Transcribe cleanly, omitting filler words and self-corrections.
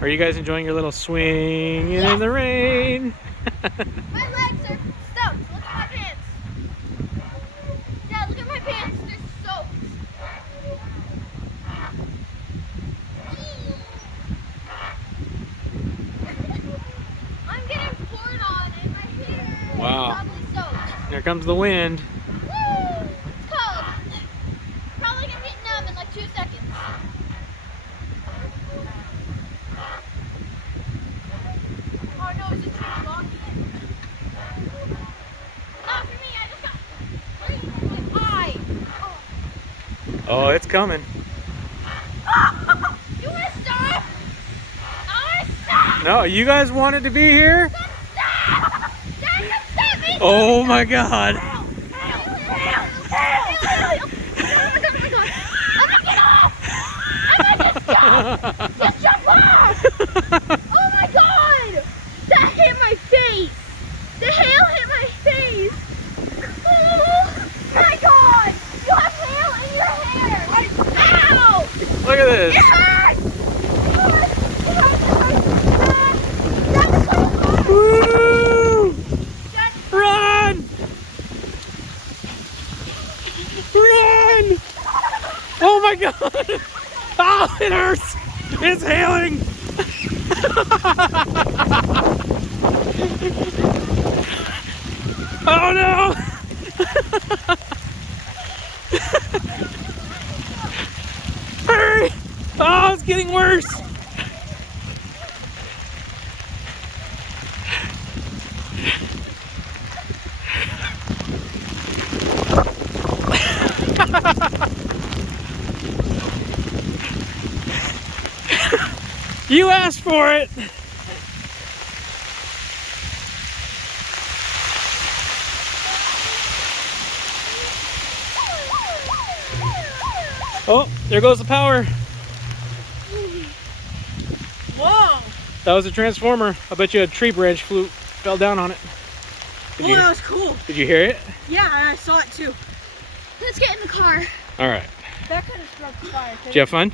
Are you guys enjoying your little swing in the rain? My legs are soaked. Look at my pants. Dad, look at my pants. They're soaked. I'm getting poured on and my hair Wow. is probably soaked. Here comes the wind. Woo! It's cold. Probably gonna get numb in like 2 seconds. Oh no, is the tree blocking it? Not for me, I just got rain in my eye. Oh, it's coming. You wanna stop? I wanna stop! No, you guys wanted to be here? Stop! Dad, come stop me! Oh my God. Help! Oh my god! I'm gonna get off! I'm gonna just jump! Just jump off! Oh my god! That hit my face! The hail hit my face! Oh my god! You have hail in your hair! Ow! Look at this. It hurts! It hurts! That was so hard! Woo! Dad, Run! Run! Oh my God! Oh, it hurts! It's hailing! Oh no! Hurry! Oh, it's getting worse! You asked for it! Oh, there goes the power. Whoa! That was a transformer. I bet you a tree branch fell down on it. Oh, that was cool. Did you hear it? Yeah, I saw it too. let's get in the car. All right. That could have struck fire. Did you have fun?